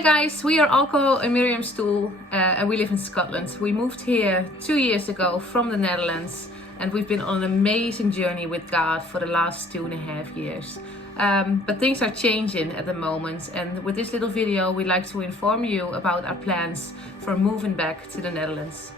Hi guys, we are Alco and Miriam Stoel and we live in Scotland. We moved here 2 years ago from the Netherlands and we've been on an amazing journey with God for the last 2.5 years. But things are changing at the moment, and with this little video we'd like to inform you about our plans for moving back to the Netherlands.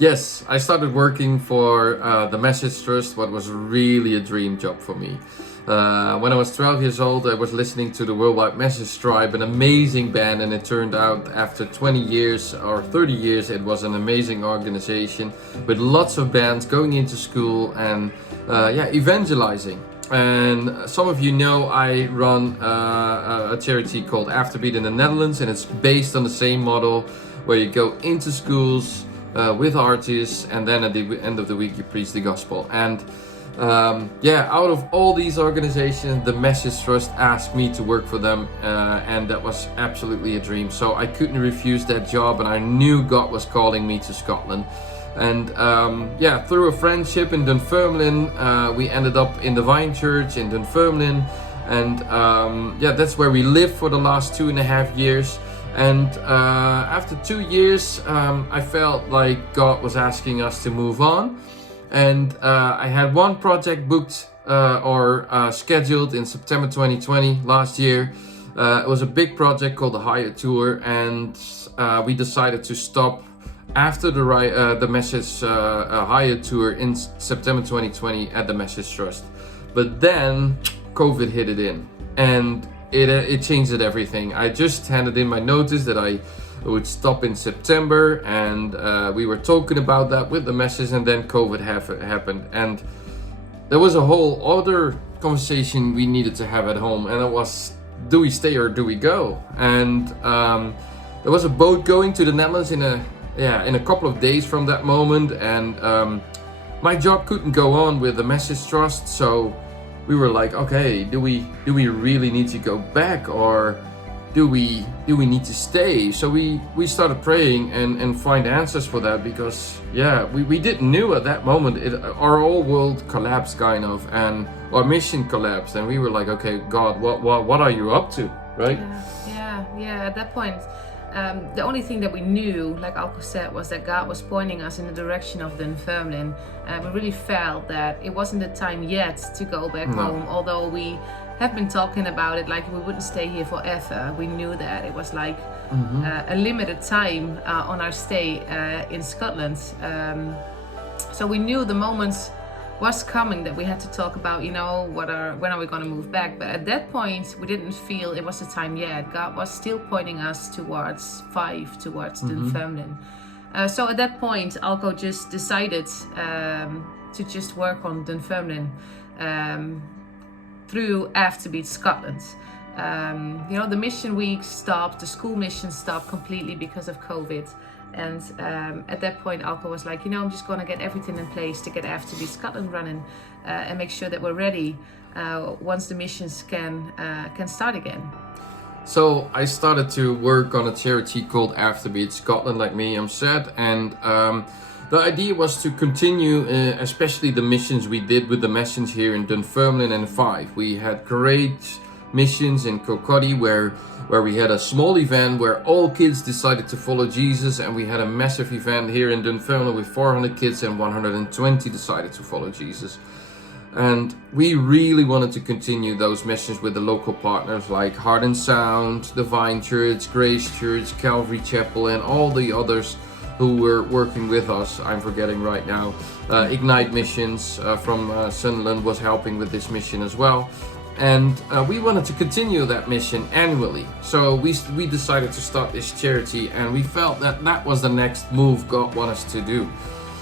Yes, I started working for the Message Trust, what was really a dream job for me. When I was 12 years old, I was listening to the Worldwide Message Tribe, an amazing band, and it turned out after 20 years or 30 years it was an amazing organization with lots of bands going into school and evangelizing. And some of you know I run a charity called Afterbeat in the Netherlands, and it's based on the same model where you go into schools with artists, and then at the end of the week you preach the gospel. And out of all these organizations, the Message Trust asked me to work for them, and that was absolutely a dream. So I couldn't refuse that job, and I knew God was calling me to Scotland. And through a friendship in Dunfermline, we ended up in the Vine Church in Dunfermline, and that's where we lived for the last 2.5 years. And after 2 years, I felt like God was asking us to move on. And I had one project booked scheduled in September 2020 last year. It was a big project called the Higher Tour, and we decided to stop after the Message Higher Tour in September 2020 at the Message Trust. But then COVID hit it in, and it changed everything. I just handed in my notice that I would stop in September, and we were talking about that with the Message, and then COVID happened, and there was a whole other conversation we needed to have at home, and it was, do we stay or do we go? And there was a boat going to the Netherlands in a couple of days from that moment, and my job couldn't go on with the Message Trust, so we were like, okay, do we really need to go back, or do we need to stay? So we started praying and find answers for that, because we didn't know at that moment. Our whole world collapsed kind of, and our mission collapsed, and we were like, okay, God, what are you up to, right? At that point, the only thing that we knew, like Alco said, was that God was pointing us in the direction of Dunfermline. We really felt that it wasn't the time yet to go back home, although we have been talking about it, like we wouldn't stay here forever. We knew that it was like a limited time on our stay in Scotland. So we knew the moment was coming that we had to talk about, when are we going to move back? But at that point, we didn't feel it was the time yet. God was still pointing us towards Dunfermline. So at that point, Alco just decided to just work on Dunfermline through Afterbeat Scotland. The mission week stopped, the school mission stopped completely because of COVID. And at that point, Alco was like, I'm just going to get everything in place to get Afterbeat Scotland running and make sure that we're ready once the missions can start again. So I started to work on a charity called Afterbeat Scotland, like Miriam said, and the idea was to continue, especially the missions we did with the Message here in Dunfermline and Fife. We had great missions in Kirkcaldy where we had a small event where all kids decided to follow Jesus, and we had a massive event here in Dunfermline with 400 kids and 120 decided to follow Jesus. And we really wanted to continue those missions with the local partners like Heart and Sound, the Vine Church, Grace Church, Calvary Chapel, and all the others who were working with us. I'm forgetting right now. Ignite Missions from Sunderland was helping with this mission as well. And we wanted to continue that mission annually. So we decided to start this charity, and we felt that was the next move God wanted us to do.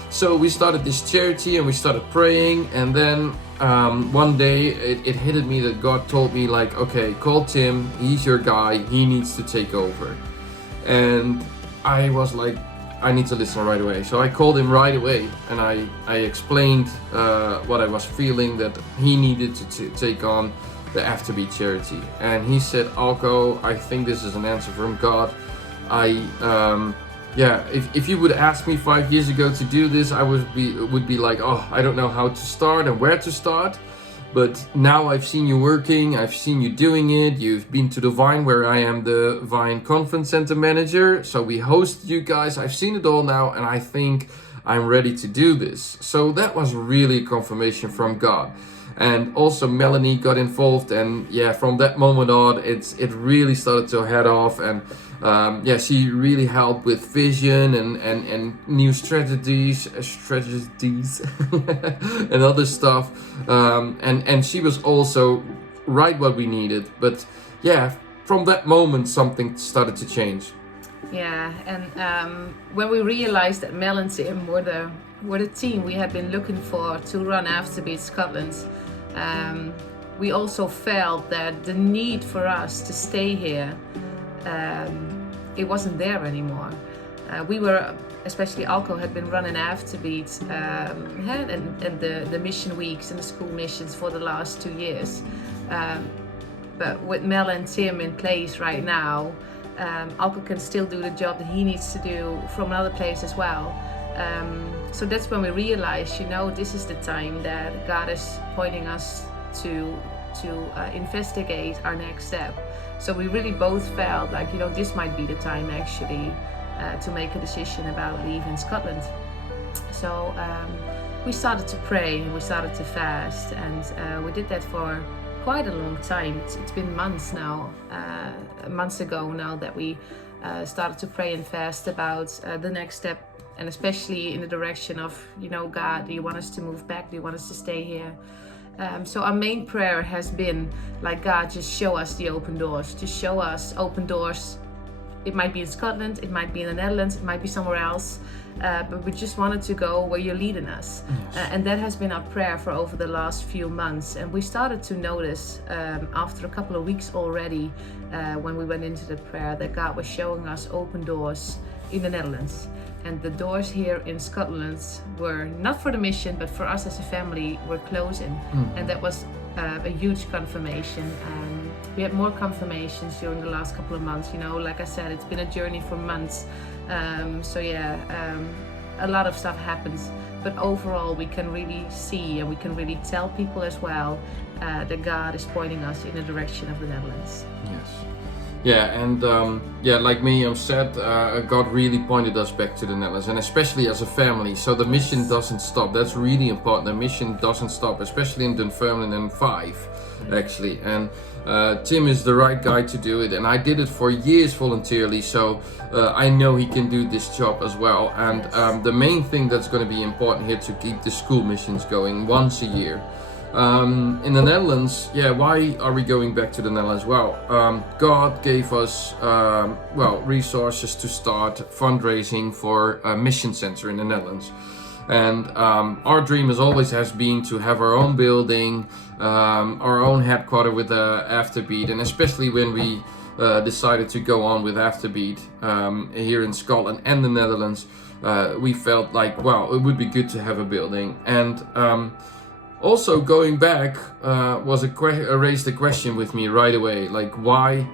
So we started this charity and we started praying, and then one day it hit me that God told me, like, okay, call Tim, he's your guy, he needs to take over. And I was like, I need to listen right away. So I called him right away, and I explained what I was feeling, that he needed to take on the Afterbeat charity. And he said, Alco, I think this is an answer from God. If you would ask me 5 years ago to do this, I would be like, oh, I don't know how to start and where to start. but now I've seen you working, I've seen you doing it. You've been to the Vine, where I am the Vine Conference Center manager. So we host you guys. I've seen it all now, and I think I'm ready to do this. So that was really a confirmation from God. And also Melanie got involved, and yeah, from that moment on, it really started to head off. And she really helped with vision and new strategies and other stuff. And she was also right what we needed. But yeah, from that moment, something started to change. Yeah, and when we realized that Mel and Tim were the team we had been looking for to run Afterbeat Scotland, we also felt that the need for us to stay here, it wasn't there anymore. We were, especially Alco, had been running Afterbeat and the mission weeks and the school missions for the last 2 years. But with Mel and Tim in place right now, Alco can still do the job that he needs to do from another place as well. So that's when we realized, this is the time that God is pointing us to investigate our next step. So we really both felt like, this might be the time actually to make a decision about leaving Scotland. So we started to pray and we started to fast, and we did that for quite a long time. It's been months now, months ago now, that we started to pray and fast about the next step, and especially in the direction of, God, do you want us to move back? Do you want us to stay here? So our main prayer has been like, God, just show us the open doors. Just show us open doors. It might be in Scotland, it might be in the Netherlands, it might be somewhere else. But we just wanted to go where you're leading us. Yes. And that has been our prayer for over the last few months. And we started to notice after a couple of weeks already, when we went into the prayer, that God was showing us open doors in the Netherlands. And the doors here in Scotland were not for the mission, but for us as a family, were closing. Mm-hmm. And that was a huge confirmation. We had more confirmations during the last couple of months. Like I said, it's been a journey for months. A lot of stuff happens, but overall we can really see and we can really tell people as well that God is pointing us in the direction of the Netherlands. Yes. Yeah, and like Miriam said, God really pointed us back to the Netherlands, and especially as a family. So the mission doesn't stop. That's really important. The mission doesn't stop, especially in Dunfermline and 5, actually. And Tim is the right guy to do it, and I did it for years voluntarily, so I know he can do this job as well. And the main thing that's going to be important here to keep the school missions going once a year. In the Netherlands, why are we going back to the Netherlands? Well, God gave us resources to start fundraising for a mission center in the Netherlands. And our dream has been to have our own building, our own headquarters with Afterbeat, and especially when we decided to go on with Afterbeat here in Scotland and the Netherlands, we felt like, it would be good to have a building. And also going back raised a question with me right away, like, why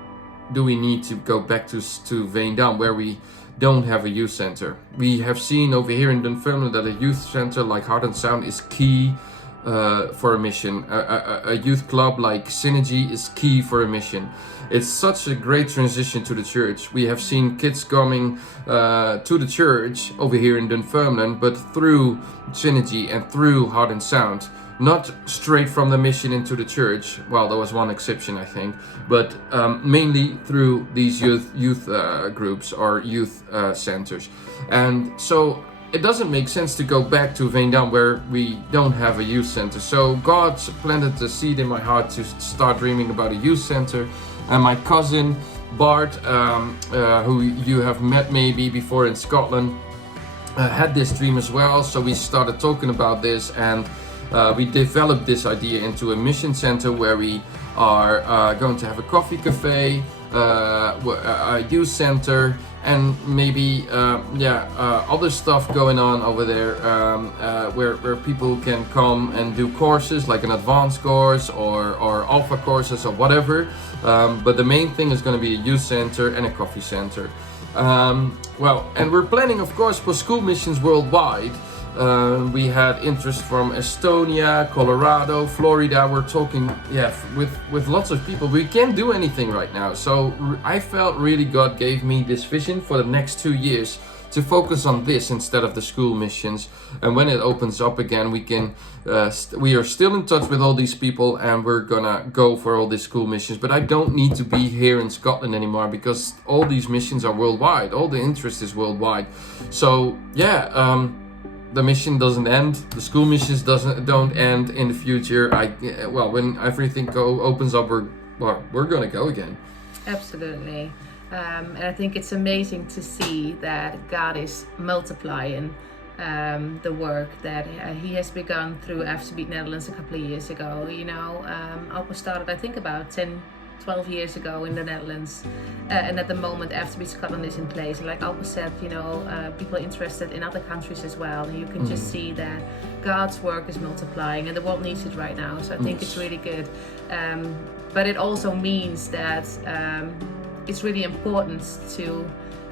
do we need to go back to Veendam, where we don't have a youth center? We have seen over here in Dunfermline that a youth center like Heart and Sound is key for a mission. A youth club like Synergy is key for a mission. It's such a great transition to the church. We have seen kids coming to the church over here in Dunfermline, but through Synergy and through Heart and Sound. Not straight from the mission into the church. Well, there was one exception, I think, but mainly through these youth groups or youth centers. And so it doesn't make sense to go back to Veendam where we don't have a youth center. So God planted the seed in my heart to start dreaming about a youth center. And my cousin Bart, who you have met maybe before in Scotland, had this dream as well. So we started talking about this, and we developed this idea into a mission center where we are going to have a coffee cafe, a youth center, and maybe other stuff going on over there, where people can come and do courses like an advanced course or alpha courses or whatever. But the main thing is going to be a youth center and a coffee center. And we're planning, of course, for school missions worldwide. We had interest from Estonia, Colorado, Florida. We're talking, with lots of people. We can't do anything right now. So I felt really God gave me this vision for the next 2 years to focus on this instead of the school missions. And when it opens up again, we are still in touch with all these people, and we're gonna go for all these school missions. But I don't need to be here in Scotland anymore, because all these missions are worldwide. All the interest is worldwide. So the mission doesn't end. The school missions don't end in the future. When everything opens up, we're gonna go again. Absolutely. And I think it's amazing to see that God is multiplying the work that he has begun through Afterbeat Netherlands a couple of years ago. Alpo started, I think, about 10-12 years ago in the Netherlands, and at the moment Afterbeat Scotland is in place, and like Alpo said, people are interested in other countries as well, and you can just see that God's work is multiplying and the world needs it right now. So I think it's really good, but it also means that it's really important to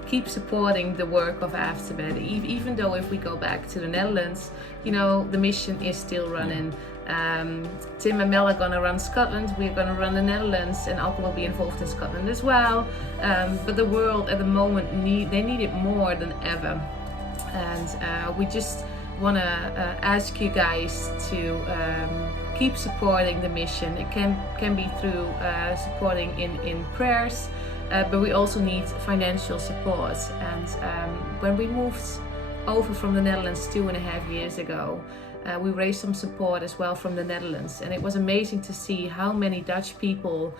keep supporting the work of Afterbeat, even though if we go back to the Netherlands, the mission is still running. Tim and Mel are going to run Scotland, we're going to run the Netherlands, and Alpo will be involved in Scotland as well. But the world at the moment they need it more than ever, and we just want to ask you guys to keep supporting the mission. It can be through supporting in prayers, but we also need financial support. And when we moved over from the Netherlands 2.5 years ago, we raised some support as well from the Netherlands, and it was amazing to see how many Dutch people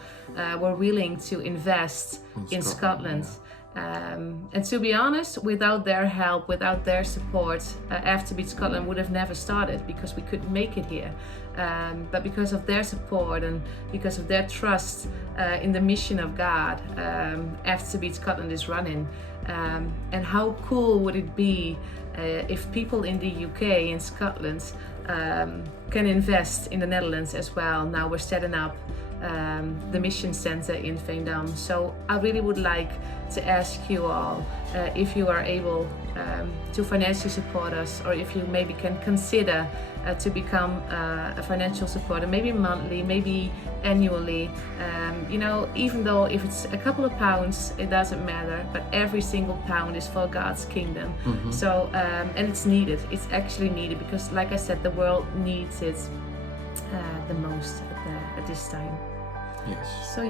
were willing to invest in Scotland. And to be honest, without their help, without their support, Afterbeat Scotland would have never started, because we couldn't make it here. But because of their support and because of their trust in the mission of God, Afterbeat Scotland is running. And how cool would it be if people in the UK, in Scotland, can invest in the Netherlands as well. Now we're setting up the mission center in Veendam. So I really would like to ask you all if you are able to financially support us, or if you maybe can consider to become a financial supporter, maybe monthly, maybe annually. Even though if it's a couple of pounds, it doesn't matter, but every single pound is for God's kingdom. So and it's needed. It's actually needed, because like I said, the world needs it the most at this time. Yes. So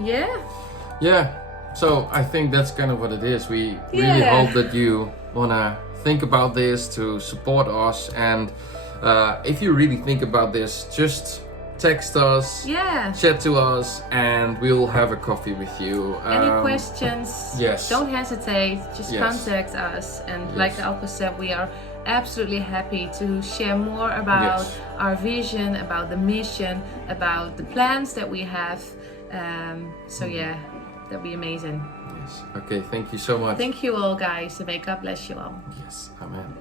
yeah. So I think that's kind of what it is. We really hope that you wanna think about this, to support us, and if you really think about this, just text us, chat to us, and we'll have a coffee with you. Any questions? Yes. Don't hesitate. Just contact us. And like Alpo said, we are absolutely happy to share more about our vision, about the mission, about the plans that we have. That'd be amazing. Yes. Okay. Thank you so much. Thank you all, guys, and may God bless you all. Yes. Amen.